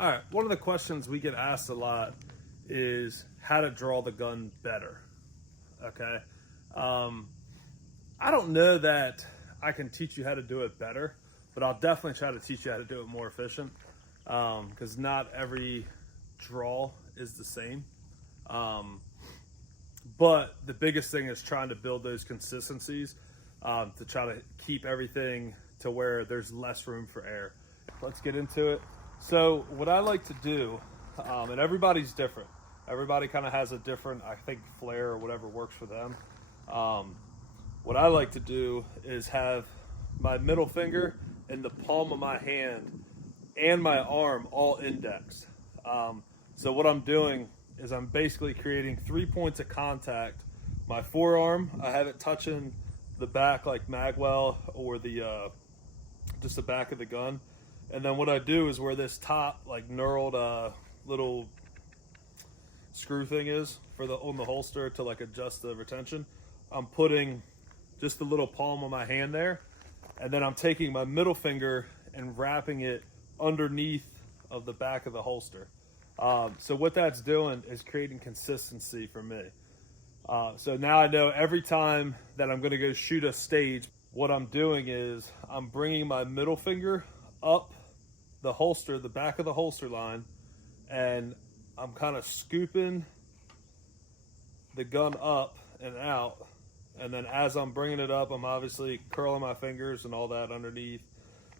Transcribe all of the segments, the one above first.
All right, one of the questions we get asked a lot is how to draw the gun better. Okay. Um, I don't know that I can teach you how to do it better, but I'll definitely try to teach you how to do it more efficient because not every draw is the same. Um, but the biggest thing is trying to build those consistencies to try to keep everything to where there's less room for error. Let's get into it. So what I like to do, and everybody's different. Everybody kind of has a different, I think, flair or whatever works for them. What I like to do is have my middle finger and the palm of my hand and my arm all indexed. So what I'm doing is I'm basically creating 3 points of contact. My forearm, I have it touching the back like magwell or the just the back of the gun. And then what I do is where this top like knurled little screw thing is for the on the holster to like adjust the retention, I'm putting just the little palm of my hand there, and then I'm taking my middle finger and wrapping it underneath of the back of the holster. So what that's doing is creating consistency for me. So now I know every time that I'm going to go shoot a stage, what I'm doing is I'm bringing my middle finger up the holster, the back of the holster line, and I'm kind of scooping the gun up and out. And then as I'm bringing it up, I'm obviously curling my fingers and all that underneath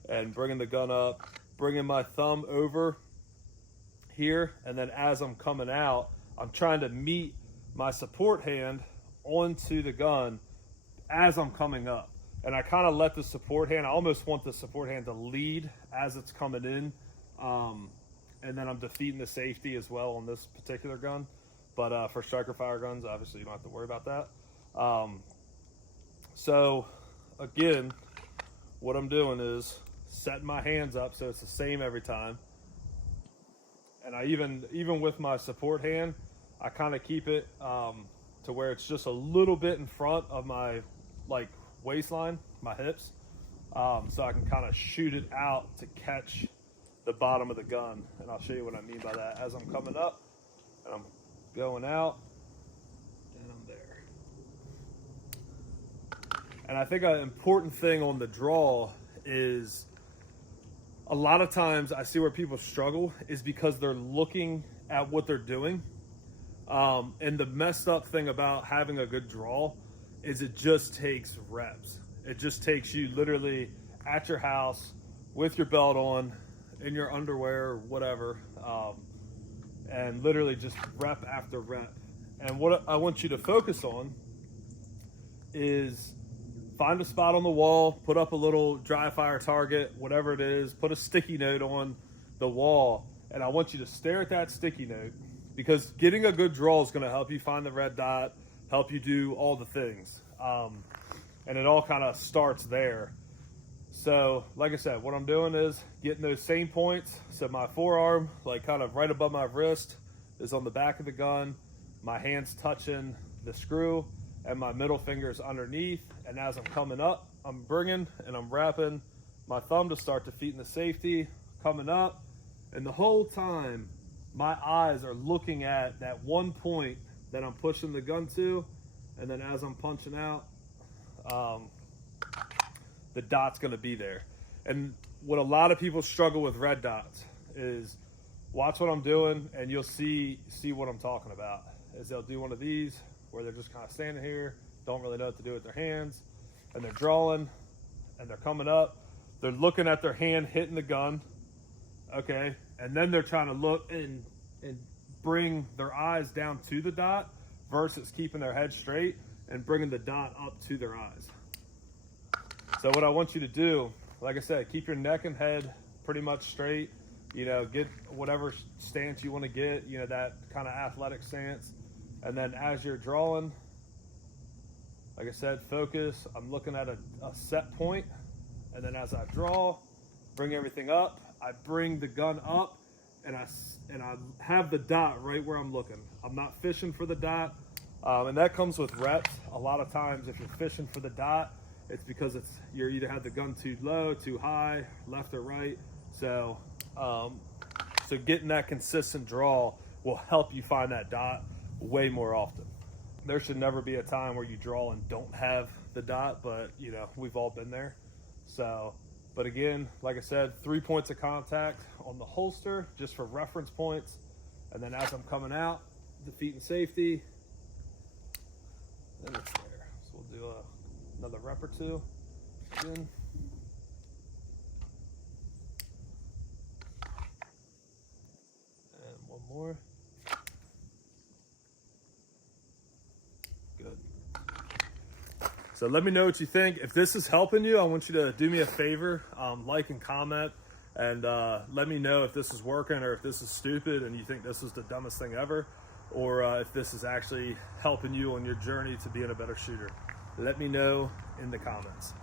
and bringing the gun up, bringing my thumb over here. And then as I'm coming out, I'm trying to meet my support hand onto the gun as I'm coming up. And I kind of let the support hand, I almost want the support hand to lead as it's coming in. And then I'm defeating the safety as well on this particular gun. But for striker fire guns, obviously you don't have to worry about that. So again, what I'm doing is setting my hands up so it's the same every time. And I even with my support hand, I kind of keep it to where it's just a little bit in front of my like waistline, my hips, so I can kind of shoot it out to catch the bottom of the gun. And I'll show you what I mean by that. As I'm coming up and I'm going out and I'm there. And I think an important thing on the draw is a lot of times I see where people struggle is because they're looking at what they're doing. And the messed up thing about having a good draw is it just takes reps. It just takes you literally at your house with your belt on, in your underwear or whatever, and literally just rep after rep. And what I want you to focus on is find a spot on the wall, put up a little dry fire target, whatever it is, put a sticky note on the wall, and I want you to stare at that sticky note because getting a good draw is going to help you find the red dot, help you do all the things. And it all kind of starts there. So like I said, what I'm doing is getting those same points. So my forearm, like kind of right above my wrist, is on the back of the gun. My hand's touching the screw and my middle finger is underneath. And as I'm coming up, I'm bringing and I'm wrapping my thumb to start defeating the safety, coming up. And the whole time, my eyes are looking at that one point that I'm pushing the gun to, and then as I'm punching out, the dot's going to be there. And what a lot of people struggle with red dots is watch what I'm doing, and you'll see what I'm talking about. Is they'll do one of these where they're just kind of standing here, don't really know what to do with their hands, and they're drawing, and they're coming up. They're looking at their hand hitting the gun, okay, and then they're trying to look and bring their eyes down to the dot versus keeping their head straight and bringing the dot up to their eyes. So what I want you to do, like I said, keep your neck and head pretty much straight. You know, get whatever stance you want to get, you know, that kind of athletic stance. And then as you're drawing, like I said, focus. I'm looking at a set point. And then as I draw, bring everything up. I bring the gun up and I have the dot right where I'm looking. I'm not fishing for the dot. And that comes with reps. A lot of times if you're fishing for the dot, it's because you're either had the gun too low, too high, left or right. So So getting that consistent draw will help you find that dot way more often. There should never be a time where you draw and don't have the dot, but you know, we've all been there. So, but again, like I said, 3 points of contact on the holster just for reference points. And then as I'm coming out, defeat and safety, then it's there. So we'll do another rep or two. Again. And one more. Good. So let me know what you think. If this is helping you, I want you to do me a favor, like and comment, and let me know if this is working or if this is stupid and you think this is the dumbest thing ever, or if this is actually helping you on your journey to being a better shooter. Let me know in the comments.